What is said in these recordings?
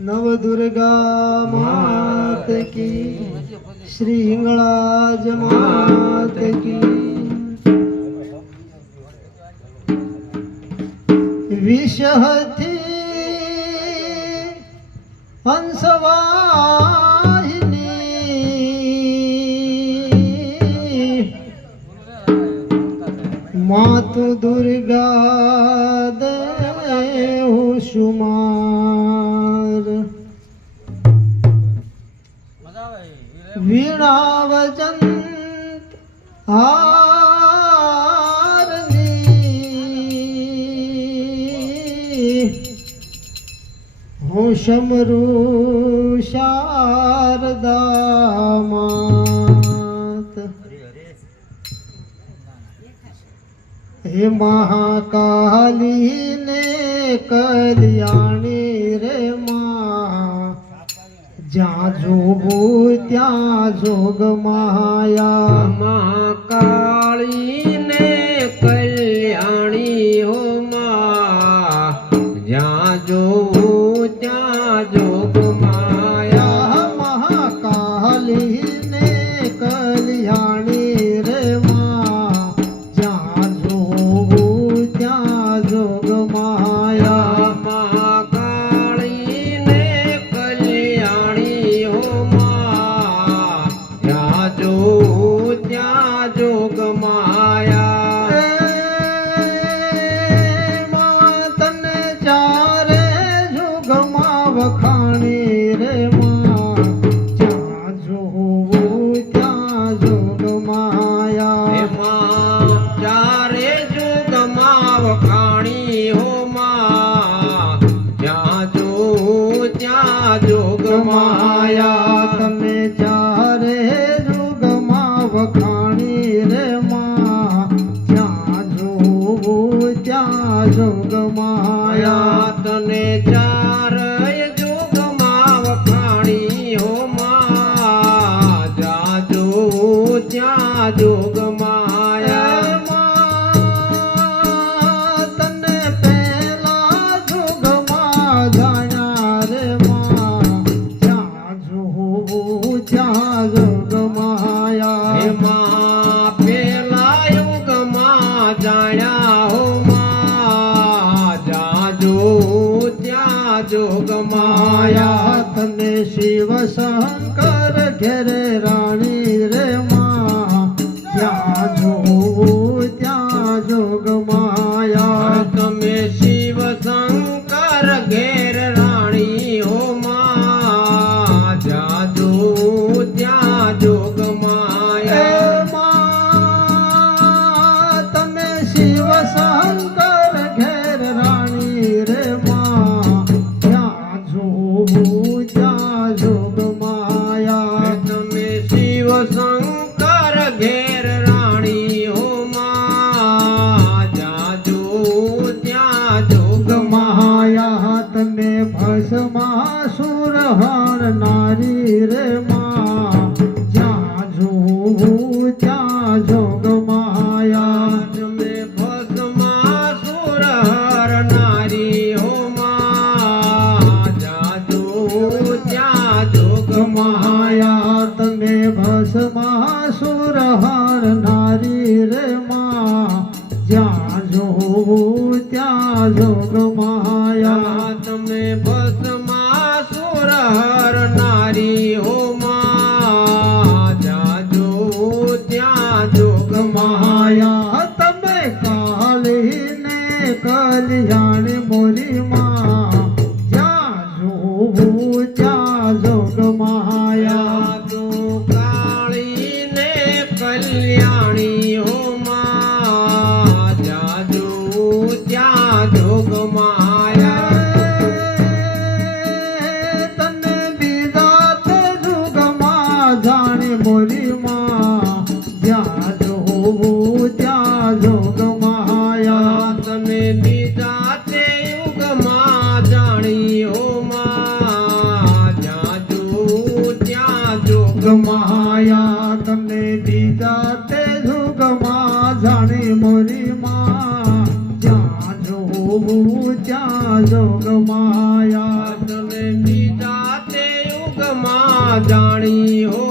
નવદુર્ગા માત કી શ્રી હિંગળાજ માત કી વિષહથી હંસવાહિની માતુ દુર્ગા ભજંત હારની હું શમરુ શારદામાત હે મહાકાલીને કલ્યાણી જ્યાં જોગું ત્યાં જોગ માયા મહાકાળીને કઈ સંગ માયા તને ચારય જોગમાં વખાણી હો મા. જાજો ત્યાં જોગ માયા તને પહેલા જોગમાં જાણ્યા રે મા. જાજો ત્યાં જોગ શિવ શંકર ઘેરે રાણી માયા તને દીધા તે સુગમા જાણે મોરી માં જ્યાં જોવું ત્યાં જોગ માયા તને દીધા તે યુગમાં જાણી હો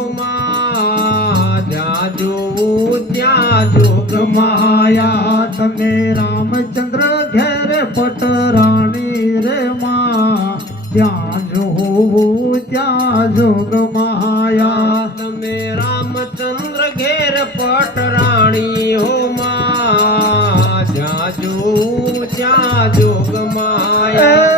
જોગ માયા તને રામચંદ્ર ઘેર પટરાણી રે માં ત્યાં જોવું ત્યાં જોગ માયા. તમે રામચંદ્ર ઘેર પટરાણી હો માં. જ્યાં જોવું ત્યાં જોગ માયા.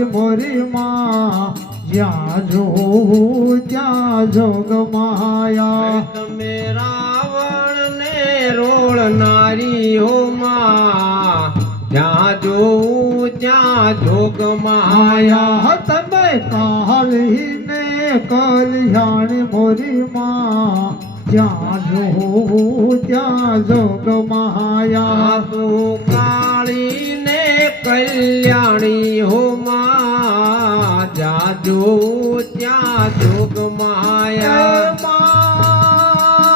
રોળનારી મોરી માં જ્યાં જોવું ત્યાં જોગ માયા તમે રાવણ ને રોળનારી હો માં જ્યાં જોવું ત્યાં જોગ માયા તમે તમે કાલીને કલ્યાણ મોરી માં જ્યાં જોવું ત્યાં જોગ માયા કાળી ને કલ્યાણી હો માં જોવું ત્યાં જોગ માયા. માં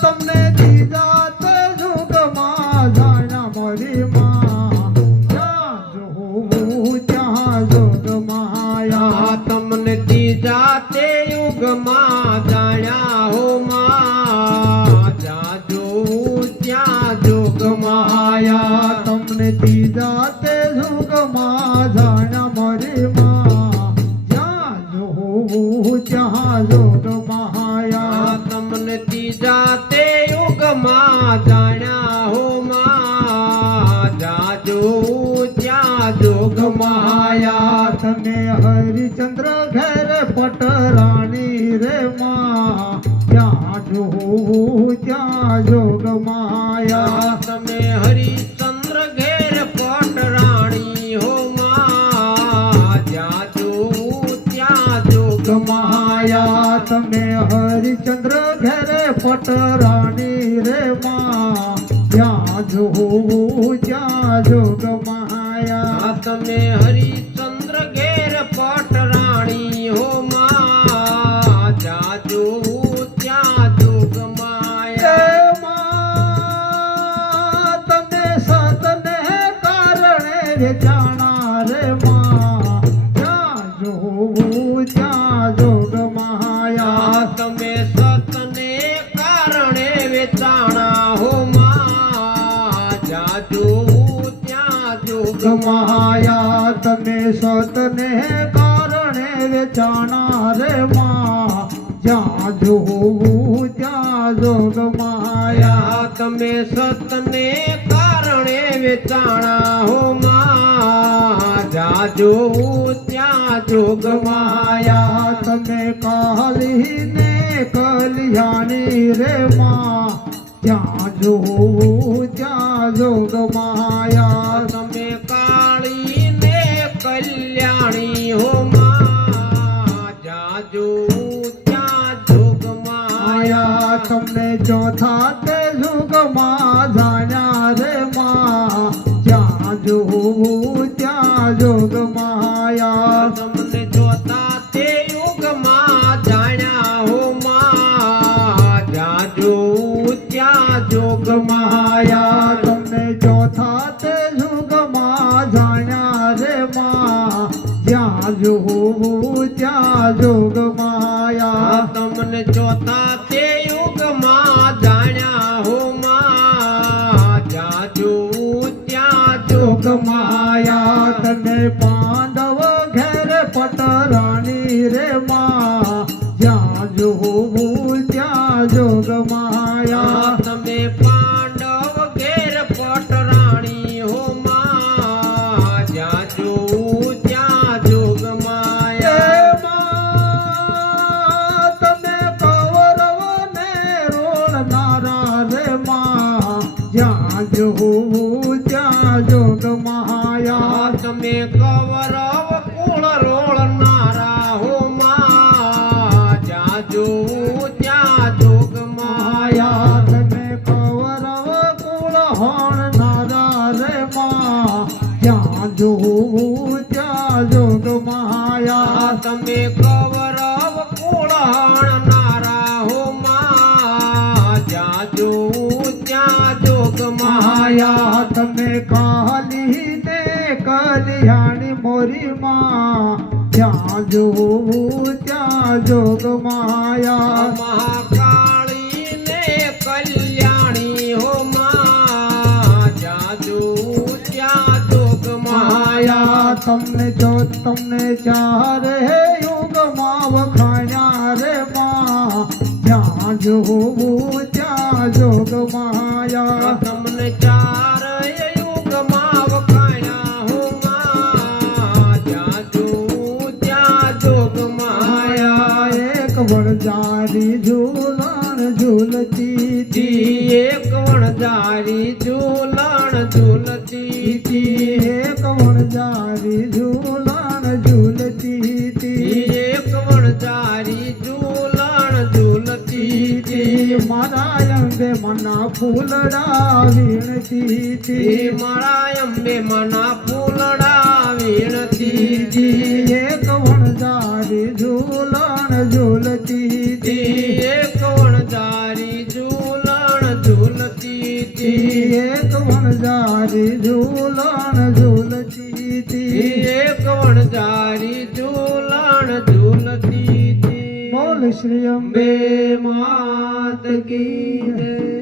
તમને દીધા તે જોગમાં જાણ્યા મરી માં. જ્યાં જોવું ત્યાં જોગ તમને ત્રીજા તે યુગમાં જાણ્યા હો માં જ્યાં જોવું ત્યાં જોગ માયા તમે હરિચંદ્ર ઘેર પટરાણી રે માં ત્યાં ત્યાં જોગ માયા તમે હરિચંદ્ર ઘેર પટરાણી હો માં ત્યાં જોગ માયા તમે હરિચંદ્ર ઘેર પટરાણી રે માં જ્યાં જો જ્યાં જોગ આ તમે હરિચંદ્ર માયા તને સતને કારણે વેચાણા રે માં. જ્યાં જોવું ત્યાં જોગ માયા તમે સતને કારણે વેચાણા હો માં. જ્યાં જોવું ત્યાં જોગ માયા તમે કાલીને કલ્યાણી રે માં. ત્યાં જોવું ત્યાં જોગ માયા તમે તમને ચોથા તે યુગમાં જાણ્યા રે માં જ્યાં જોવું ત્યાં જોગ તમને જોતા તે યુગમાં જાણ્યા હો માં. જ્યાં જોવું ત્યાં જોગ માયા તને પાંડવ ઘેર પટરાણી રે માં જોવું ત્યાં જોગ માયા. તમે કૌરવ કુળ હોણ નારા રે માં. ત્યાં જોવું ત્યાં જોગ માયા. તમે કૌરવ કુળ હોણ નારા હો માં. જ્યાં જોવું ત્યાં જોગ માયા. તમે કાલી ને કલ્યાણી મોરી માં. ત્યાં જોગ માયા મહાકાળી ને કલ્યાણી હો માં જોઉં ત્યાં જોગ માયા તમને જો તમને ચારે યુગમાં વખાણ્યા રે માં જ્યાં જોવું ત્યાં જોગ માયા તમને ચાર ઝૂલતી તી એક વણજારી ઝૂલણ ઝૂલતી તી તી એક વણજારી ઝૂલણ ઝૂલતી તી મારા અંગે મના ફૂલડા વીણતી તી મારા અંબે મના ફૂલડા વીણતી તી એક વણજારી ઝૂલણ ઝૂલતી તી ઝૂલતી એક વણજારી ઝૂલણ ઝૂલતી તી એક વણજારી ઝૂલણ ઝૂલતી તી બોલ શ્રી અંબે માત કી જય.